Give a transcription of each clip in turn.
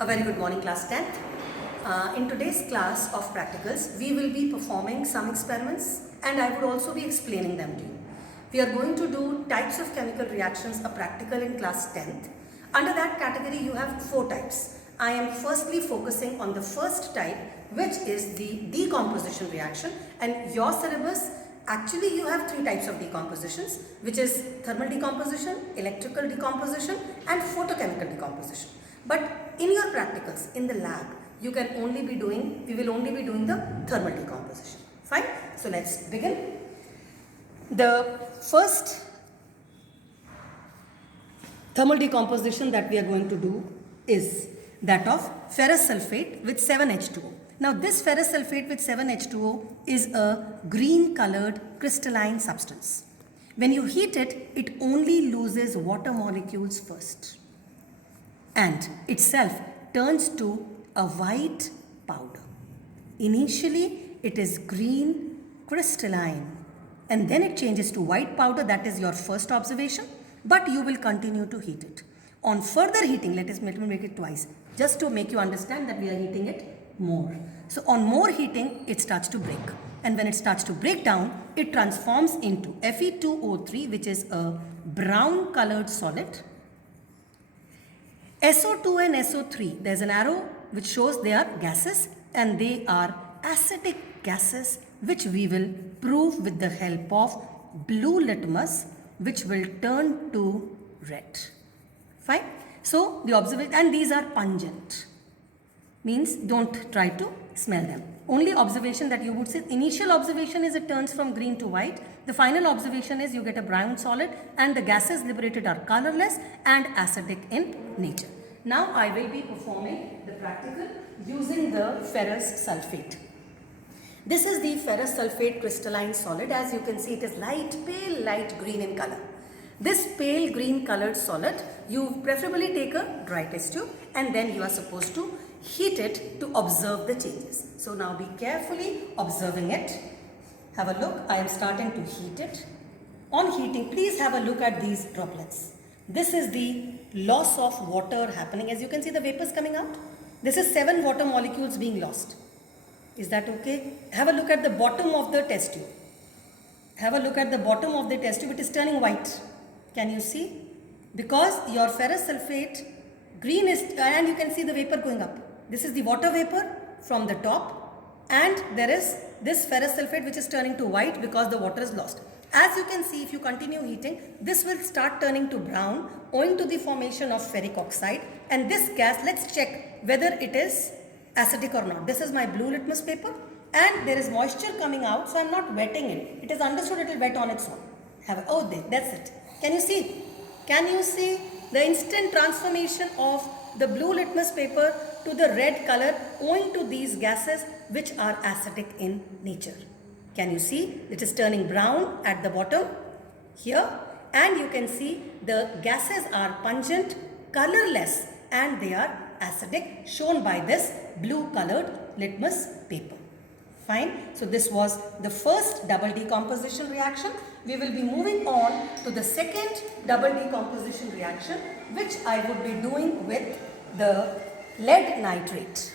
A very good morning, class 10th. In today's class of practicals, we will be performing some experiments and I would also be explaining them to you. We are going to do types of chemical reactions, a practical in class 10th. Under that category, you have 4 types. I am firstly focusing on the first type, which is the decomposition reaction, and your syllabus, actually you have 3 types of decompositions, which is thermal decomposition, electrical decomposition and photochemical decomposition. But in your practicals, in the lab, we will only be doing the thermal decomposition. Fine? So let's begin. The first thermal decomposition that we are going to do is that of ferrous sulfate with 7H2O. Now this ferrous sulfate with 7H2O is a green colored crystalline substance. When you heat it, it only loses water molecules first and itself turns to a white powder. Initially it is green crystalline and then it changes to white powder. That is your first observation, but you will continue to heat it. On further heating, let me make it twice just to make you understand that we are heating it more. So on more heating it starts to break, and when it starts to break down it transforms into Fe2O3, which is a brown colored solid. SO2 and SO3, there is an arrow which shows they are gases and they are acidic gases, which we will prove with the help of blue litmus, which will turn to red. Fine. So the observation, and these are pungent, means don't try to smell them. Only observation that you would say, initial observation is it turns from green to white. The final observation is you get a brown solid and the gases liberated are colorless and acidic in nature. Now I will be performing the practical using the ferrous sulfate. This is the ferrous sulfate crystalline solid. As you can see, it is pale light green in color. This pale green colored solid, you preferably take a dry test tube and then you are supposed to heat it to observe the changes. So now be carefully observing it. Have a look. I am starting to heat it. On heating, please have a look at these droplets. This is the loss of water happening. As you can see, the vapors coming out. This is 7 water molecules being lost. Is that okay? Have a look at the bottom of the test tube. Have a look at the bottom of the test tube. It is turning white. Can you see? Because your ferrous sulfate green is, and you can see the vapor going up. This is the water vapor from the top, and there is this ferrous sulfate which is turning to white because the water is lost. As you can see, if you continue heating, this will start turning to brown owing to the formation of ferric oxide, and this gas, let's check whether it is acidic or not. This is my blue litmus paper and there is moisture coming out, so I am not wetting it. It is understood it will wet on its own. That's it. Can you see? Can you see the instant transformation of the blue litmus paper to the red color owing to these gases which are acidic in nature? Can you see? It is turning brown at the bottom here, and you can see the gases are pungent, colorless, and they are acidic, shown by this blue colored litmus paper. Fine. So this was the first double decomposition reaction. We will be moving on to the second double decomposition reaction, which I would be doing with the lead nitrate.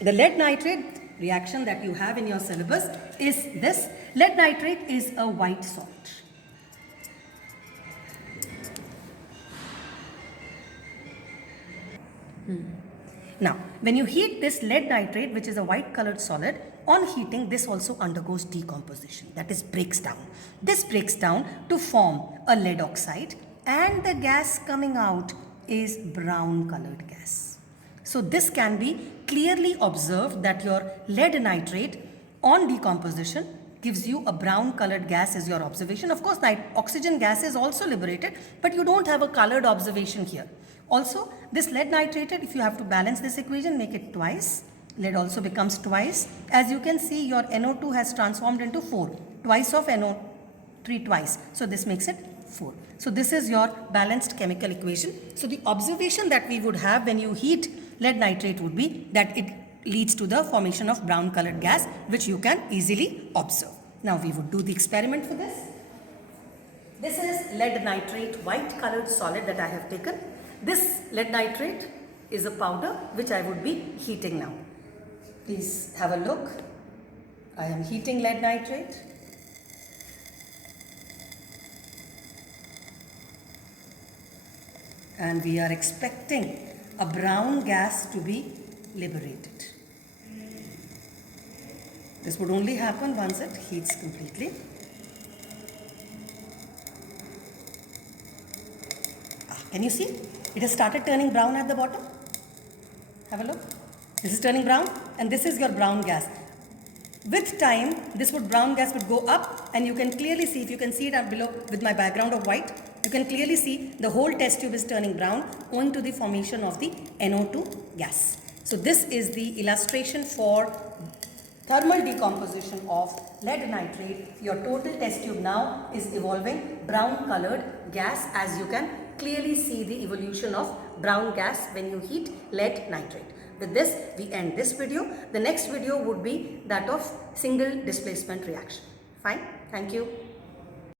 The lead nitrate reaction that you have in your syllabus is this. Lead nitrate is a white salt. Now, when you heat this lead nitrate, which is a white colored solid, on heating this also undergoes decomposition, that is breaks down. This breaks down to form a lead oxide and the gas coming out is brown colored gas. So this can be clearly observed that your lead nitrate on decomposition gives you a brown colored gas as your observation. Of course, oxygen gas is also liberated, but you don't have a colored observation here. Also, this lead nitrated, if you have to balance this equation, make it twice. Lead also becomes twice. As you can see, your NO2 has transformed into 4. Twice of NO3 twice. So this makes it 4. So this is your balanced chemical equation. So the observation that we would have when you heat lead nitrate would be that it leads to the formation of brown colored gas, which you can easily observe. Now we would do the experiment for this. This is lead nitrate white colored solid that I have taken. This lead nitrate is a powder which I would be heating now. Please have a look. I am heating lead nitrate. And we are expecting a brown gas to be liberated. This would only happen once it heats completely. Can you see? It has started turning brown at the bottom. Have a look. This is turning brown and this is your brown gas. With time, this brown gas would go up, and you can clearly see, if you can see it up below with my background of white, you can clearly see the whole test tube is turning brown owing to the formation of the NO2 gas. So this is the illustration for thermal decomposition of lead nitrate. Your total test tube now is evolving brown colored gas, as you can clearly see the evolution of brown gas when you heat lead nitrate. With this, we end this video. The next video would be that of single displacement reaction. Fine. Thank you.